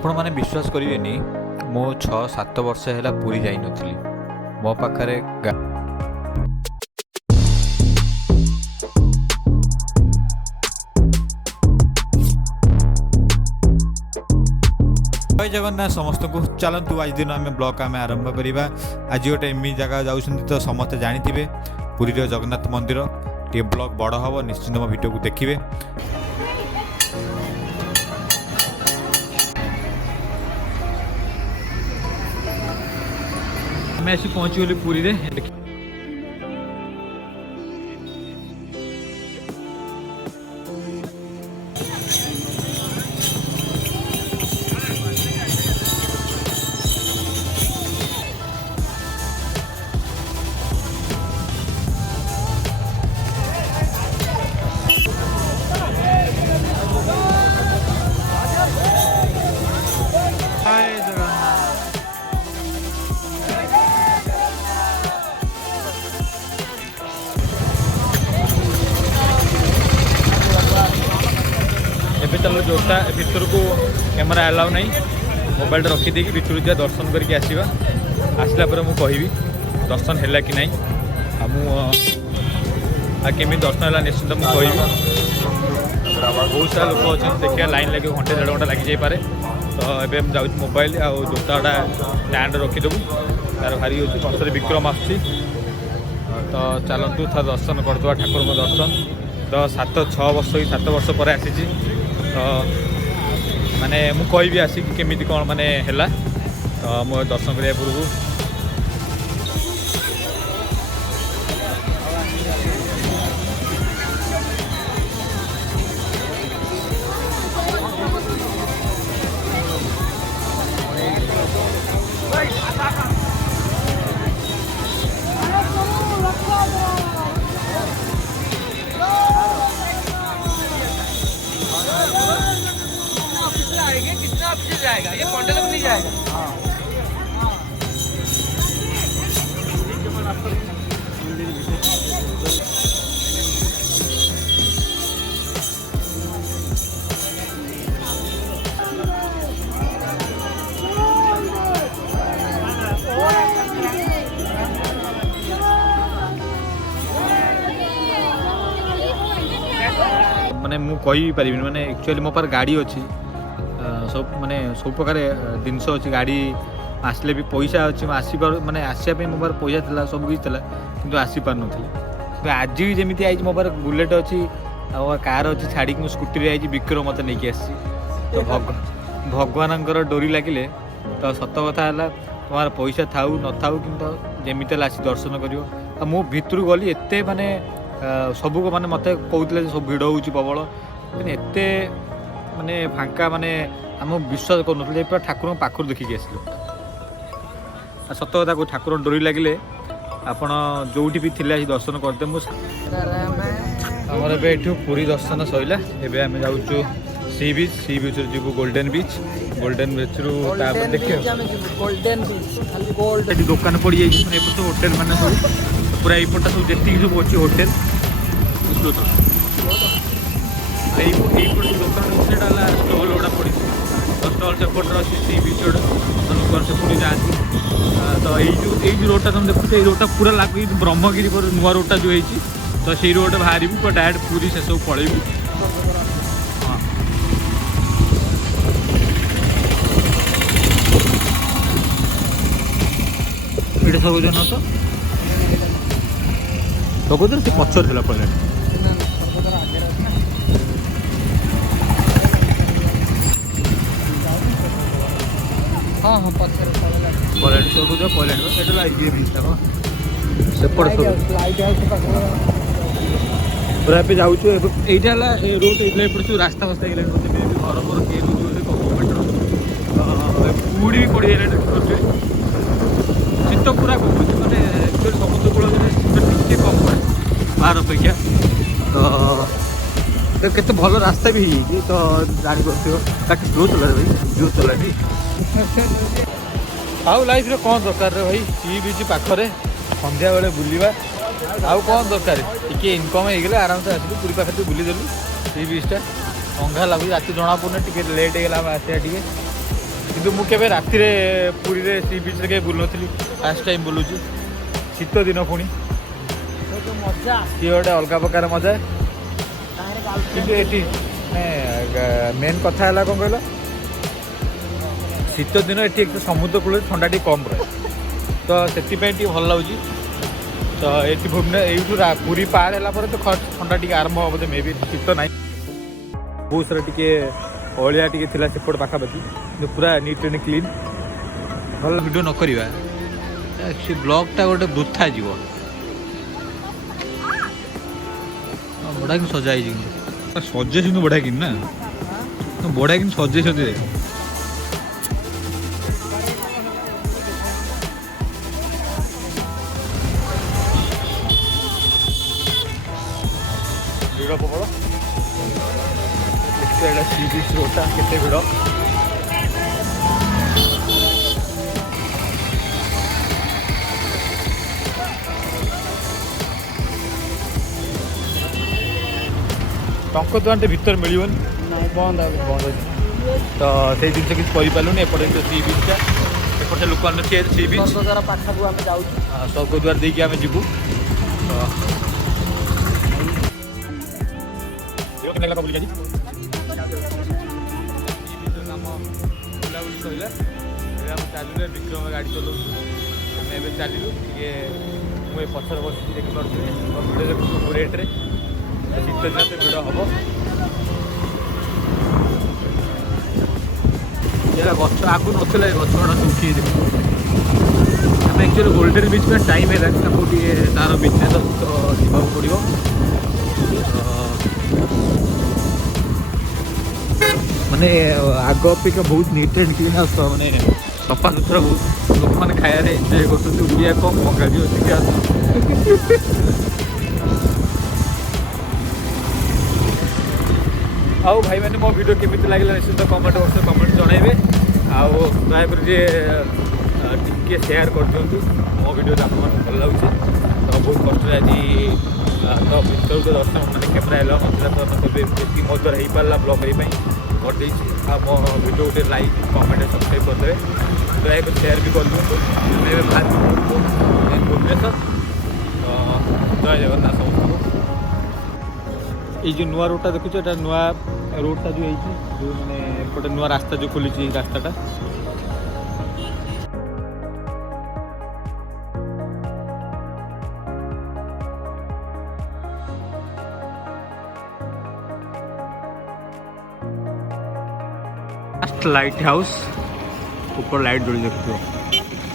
ଆପଣ ମାନେ ବିଶ୍ୱାସ କରିବେନି, ମୁଁ 6-7 ବର୍ଷ ହେଲା ପୁରୀ ଯାଇନଥିଲି। ମୋ ପାଖରେ ଜୟ ଜଗନ୍ନାଥ ସମସ୍ତଙ୍କୁ। ଚାଲନ୍ତୁ ଆଜି ଦିନ ଆମେ ବ୍ଲଗ୍ ଆରମ୍ଭ କରିବା। ଆଜି ଗୋଟେ ଏମିତି ଜାଗା ଯାଉଛନ୍ତି ତ ସମସ୍ତେ ଜାଣିଥିବେ, ପୁରୀର ଜଗନ୍ନାଥ ମନ୍ଦିର। ଟିକେ ବ୍ଲଗ୍ ବଡ଼ ହେବ, ନିଶ୍ଚିନ୍ତ ମୋ ଭିଡ଼ିଓକୁ ଦେଖିବେ। ଆମେ ଆସି ପହଞ୍ଚିଗଲୁ ପୁରୀରେ। ଏବେ ଚାଲ ଯୋଟା ଭିତରକୁ କ୍ୟାମେରା ଆଲାଉ ନାହିଁ, ମୋବାଇଲଟା ରଖିଦେଇକି ଭିତରକୁ ଯିବା, ଦର୍ଶନ କରିକି ଆସିବା। ଆସିଲା ପରେ ମୁଁ କହିବି ଦର୍ଶନ ହେଲା କି ନାହିଁ, ଆଉ ମୁଁ କେମିତି ଦର୍ଶନ ହେଲା ନିଶ୍ଚିନ୍ତ ମୁଁ କହିବି। ବହୁତ ସାରା ଲୋକ ଅଛନ୍ତି, ଦେଖିବା ଲାଇନ୍ ଲାଗିବ, ଘଣ୍ଟେ ଦେଢ଼ ଘଣ୍ଟା ଲାଗିଯାଇପାରେ। ତ ଏବେ ମୁଁ ଯାଉଛି ମୋବାଇଲ ଆଉ ଜୋତାଟା ଷ୍ଟାଣ୍ଡରେ ରଖିଦେବୁ, ତାର ଭାରି ହେଉଛି ପଛରେ ବିକ୍ରମ ଆସୁଛି। ତ ଚାଲନ୍ତୁ ଥରେ ଦର୍ଶନ କରିଦେବା, ଠାକୁରଙ୍କ ଦର୍ଶନ। ତ 7 ବର୍ଷ ପରେ ଆସିଛି। ତ ମାନେ ମୁଁ କହିବି ଆସିକି କେମିତି କ'ଣ ମାନେ ହେଲା। ତ ମୁଁ ଦର୍ଶନ କରିବା ପୂର୍ବରୁ जाएगा, ये कॉन्टेक्ट में नहीं जाएगा। ମାନେ ମୁଁ କହିପାରିବିନି, ମାନେ ଆକ୍ଚୁଆଲି ମୋ ପାଖରେ ଗାଡ଼ି ଅଛି, ସବୁ ମାନେ ସବୁ ପ୍ରକାର ଜିନିଷ ଅଛି, ଗାଡ଼ି ଆସିଲେ ବି ପଇସା ଅଛି, ମାନେ ଆସିବା ପାଇଁ ମୋ ପାଖରେ ପଇସା ଥିଲା, ସବୁ କିଛି ଥିଲା, କିନ୍ତୁ ଆସିପାରୁନଥିଲି। କିନ୍ତୁ ଆଜି ବି ଯେମିତି ଆଇଛି, ମୋ ପାଖରେ ବୁଲେଟ୍ ଅଛି ଆଉ କାର୍ ଅଛି, ଛାଡ଼ିକି ମୁଁ ସ୍କୁଟିରେ ଆଇଛି, ବିକ୍ରମ ମୋତେ ନେଇକି ଆସିଛି। ତ ଭଗବାନଙ୍କର ଡୋରି ଲାଗିଲେ ତ ସତ କଥା ହେଲା, তোমার ପଇସା ଥାଉ ନଥାଉ କିନ୍ତୁ ଯେମିତି ହେଲେ ଆସି ଦର୍ଶନ କରିବ। ଆଉ ମୁଁ ଭିତରୁ ଗଲି, ଏତେ ମାନେ ସବୁ ମାନେ ମୋତେ କହୁଥିଲେ ଯେ ସବୁ ଭିଡ଼ ହେଉଛି ପ୍ରବଳ, କିନ୍ତୁ ଏତେ ମାନେ ଫାଙ୍କା, ମାନେ ଆମେ ବିଶ୍ୱାସ କରୁନଥିଲୁ ଯେ ପୁରା ଠାକୁରଙ୍କ ପାଖରୁ ଦେଖିକି ଆସିଲୁ। ଆଉ ସତ କଥା କହୁ, ଠାକୁରଙ୍କ ଡୋରି ଲାଗିଲେ ଆପଣ ଯେଉଁଠି ବି ଥିଲେ ଆସି ଦର୍ଶନ କରିଦେବେ। ମୁଁ ଆମର ଏବେ ଏଠୁ ପୁରୀ ଦର୍ଶନ ସରିଲା, ଏବେ ଆମେ ଯାଉଛୁ ସି ବିଚ୍ରୁ ଯିବୁ ଗୋଲ୍ଡେନ୍ ବିଚ୍। ଗୋଲ୍ଡେନ୍ ବିଚ୍ରୁ ତାପରେ ଦେଖିବା ଏଠି ଦୋକାନ ପଡ଼ିଯାଇଛି, ମାନେ ଏପଟ ସବୁ ହୋଟେଲ ମାନେ ସବୁ ପୁରା ଏଇପଟଟା ସବୁ ଯେତିକି ସବୁ ଅଛି ହୋଟେଲ, ଏଇପଟ ଦୋକାନ ସେଇଟା ହେଲା ଷ୍ଟଲ୍ ଗୁଡ଼ା ପଡ଼ିଛି। ତ ଷ୍ଟଲ୍ ସେପଟରେ ଅଛି ସି ବିଚ୍ ଗୁଡ଼ା, ତ ଲୋକମାନେ ସେପଟେ ଯାଆନ୍ତି। ତ ଏଇ ଯେଉଁ ରୋଡ଼ଟା ତୁମେ ଦେଖୁଛ, ଏଇ ରୋଡ଼ଟା ପୁରା ଲାଗିଛି ବ୍ରହ୍ମଗିରି ପରେ ନୂଆ ରୋଡ଼ଟା ଯେଉଁ ହେଇଛି, ତ ସେଇ ରୋଡ଼ରେ ବାହାରିବୁ, ପୁରା ଡାଇରେକ୍ଟ ପୁରୀ ସେସବୁ ପଳେଇବୁ। ଏଇଟା ସବୁଜ ନତ ସବୁଜ ସେ ପଛରେ ଥିଲା ପଳେଇଲାଣି। हाँ हाँ पत्थर ପଳେଇଲାଣି ସବୁଜ ପଳେଇଲାଣି, ସେଇଟା ଲାଗିବ ବିଚ୍ଟା ସେପଟ ସବୁ ପୁରା ଏବେ ଯାଉଛୁ। ଏବେ ଏଇଟା ହେଲା ରୋଡ଼, ଏଇଟା ଏପଟେ ସବୁ ରାସ୍ତା ଫାସ୍ତା ହେଇଗଲାଣି, ବୋଧେ ଘର ଫର କିଏ ଦେଉଛି ବୋଧେ ଗଭର୍ଣ୍ଣମେଣ୍ଟର। କୁହୁଡ଼ି ବି ପଡ଼ିଗଲାଣି, ଶୀତ ପୁରା କମୁଛି, ମାନେ ଆକ୍ଚୁଆଲି ସମୁଦ୍ର କୂଳ ଶୀତ ଟିକେ କମ୍ ପଡ଼େ ବାହାର ଅପେକ୍ଷା। ତ କେତେ ଭଲ ରାସ୍ତା ବି ହେଇଯାଇଛି, ତ ଜାଣିପାରୁଥିବ। ତାକୁ ସ୍ଲୋ ଚଲାରେ ଭାଇ, ଜୋର ଚଲାଟି। ଆଉ ଲାଇଫ୍ରେ କ'ଣ ଦରକାର ରେ ଭାଇ, ସି ବିଚ୍ ପାଖରେ ସନ୍ଧ୍ୟାବେଳେ ବୁଲିବା, ଆଉ କ'ଣ ଦରକାର। ଟିକେ ଇନକମ୍ ହେଇଗଲେ ଆରାମସେ ଆସିଲୁ, ପୁରୀ ପାଖରେ ଟିକେ ବୁଲିଦେଲୁ। ସି ବିଚ୍ଟା ଅଙ୍ଗା ଲାଗୁଛି, ରାତି ଜଣା ପଡ଼ୁନି, ଟିକେ ଲେଟ୍ ହେଇଗଲା ଆମେ ଆସିବା ଟିକେ। କିନ୍ତୁ ମୁଁ କେବେ ରାତିରେ ପୁରୀରେ ସି ବିଚ୍ରେ କେବେ ବୁଲୁନଥିଲି ଫାର୍ଷ୍ଟ ଟାଇମ୍ ବୁଲୁଛି ଶୀତ ଦିନ ପୁଣି ମଜା ସିଏ ଗୋଟେ ଅଲଗା ପ୍ରକାର ମଜା ତାହେଲେ କିନ୍ତୁ ଏଠି ମେନ୍ କଥା ହେଲା କ'ଣ କହିଲ ଶୀତ ଦିନ ଏଠି ଏକ ସମୁଦ୍ର କୂଳରେ ଥଣ୍ଡା ଟିକେ କମ୍ ରହେ ତ ସେଥିପାଇଁ ଟିକେ ଭଲ ଲାଗୁଛି ତ ଏଠି ଏଇଠୁ ପୁରୀ ପାର ହେଲା ପରେ ତ ଥଣ୍ଡା ଟିକେ ଆରମ୍ଭ ହେବ ବୋଧେ ମେ ବି ଶୀତ ନାହିଁ ବହୁତ ସାରା ଟିକେ ଅଳିଆ ଟିକେ ଥିଲା ସେପଟ ପାଖାପାଖି କିନ୍ତୁ ପୁରା ନିଟ୍ ଆଣ୍ଡ କ୍ଲିନ୍ ଭଲ ଭିଡ଼ିଓ ନ କରିବା ସେ ବ୍ଲଗ୍ଟା ଗୋଟେ ବୃଥା ଯିବ ବଢ଼ିଆ କିନ୍ତୁ ସଜା ହେଇଛି କିନ୍ତୁ ସଜେଇଛନ୍ତି ବଢ଼ିଆ କିନ୍ତୁ ନା ବଢ଼ିଆ କିନ୍ତୁ ସଜେଇଛନ୍ତି ଭିଡ଼ ପ୍ରବଳ ଏଇଟା ସି ବିଚ୍ ରୋଡ଼ଟା କେତେ ଭିଡ଼ ଟଙ୍କ ଦୋକାନଟେ ଭିତରେ ମିଳିବନି ବନ୍ଦ ବନ୍ଦ ଅଛି ତ ସେଇ ଜିନିଷ କିଛି କରିପାରିଲୁନି ଏପଟେ ସି ବିଚ୍ଟା ଏପଟେ ଲୋକମାନେ ଠିଆ ସି ବିଚ୍ ସ୍ୱର୍ଗଦ୍ୱାର ପାଖକୁ ଆମେ ଯାଉଛୁ ସ୍ୱର୍ଗଦ୍ୱାର ଦେଇକି ଆମେ ଯିବୁ ବୁଲାବୁଲି ସରିଲା ଏବେ ଆମେ ଚାଲିଲୁ ବିକ୍ରମ ଗାଡ଼ି ଚଲାଉଛୁ ଆମେ ଏବେ ଚାଲିଲୁ ଟିକେ ମୁଁ ଏ ପଛରେ ବସିକି ଦେଖିପାରୁଥିଲି ଭିଡ଼ିଓ ଦେଖୁଛୁ ରେଟ୍ରେ ଶୀତ ଦିନ ତ ଭିଡ଼ ହେବ ଯାହା ଗଛ ଆଗରୁ ନଥିଲା ଏ ଗଛ ଗୁଡ଼ା ଶୁଖିକି ଦେଖୁ ଆମେ ଆକ୍ଚୁଆଲି ଗୋଲ୍ଡେନ୍ ବିଚ୍ ପାଇଁ ଟାଇମ୍ ହେଲାନି ତାକୁ ଟିକେ ତା'ର ବିଜନେସ୍ ଯିବାକୁ ପଡ଼ିବ ମାନେ ଆଗ ଅପେକ୍ଷା ବହୁତ ନିଟ୍ ଆଣ୍ଡ କ୍ଲିନ୍ ଆଉ ମାନେ ସଫା ସୁତୁରା ବହୁତ ଲୋକମାନେ ଖାଇବାରେ ଏନ୍ଜୟ କରୁଛନ୍ତି ଉଡ଼ିଆ କମ୍ ବଙ୍ଗାଳୀ ଅଧିକା ଆଉ ଭାଇମାନେ ମୋ ଭିଡ଼ିଓ କେମିତି ଲାଗିଲା ନିଶ୍ଚିତ କମେଣ୍ଟ ବକ୍ସରେ କମେଣ୍ଟ ଜଣାଇବେ ଆଉ ଦୟାକରି ଯେ ଟିକେ ସେୟାର କରିଦିଅନ୍ତୁ ମୋ ଭିଡ଼ିଓରେ ଆପଣମାନଙ୍କୁ ଭଲ ଲାଗୁଛି ତ ବହୁତ କଷ୍ଟରେ ଆଜି ତ ଭିତରକୁ ଦର୍ଶନ ମାନେ କ୍ୟାମେରା ହେଲା ନଥିଲା ତ ଏବେ ଯେତିକି ମୋ ଦ୍ୱାରା ହେଇପାରିଲା ବ୍ଲଗ୍ ଏଇ ପାଇଁ କରିଦେଇଛି ଆଉ ମୋ ଭିଡ଼ିଓ ଗୋଟେ ଲାଇକ୍ କମେଣ୍ଟ ସବସ୍କ୍ରାଇବ୍ କରିଦେବେ ଦୟାକରି ସେୟାର ବି କରିଦିଅନ୍ତୁ ଆମେ ଏବେ ବାହାରିଛୁ ଭୁବନେଶ୍ୱର ତ ଜୟ ଜଗନ୍ନାଥ ସମସ୍ତଙ୍କୁ ଏଇ ଯେଉଁ ନୂଆ ରୋଡ଼ଟା ଦେଖୁଛ ଏଇଟା ନୂଆ ରୋଡ଼ଟା ଯେଉଁ ହେଇଛି ଯେଉଁ ମାନେ ଏପଟେ ନୂଆ ରାସ୍ତା ଯେଉଁ ଖୋଲିଛି ଏଇ ରାସ୍ତାଟା ଲାଇଟ୍ ହାଉସ୍ ଉପର ଲାଇଟ୍ ଜଳି ଦେଖୁଥିବ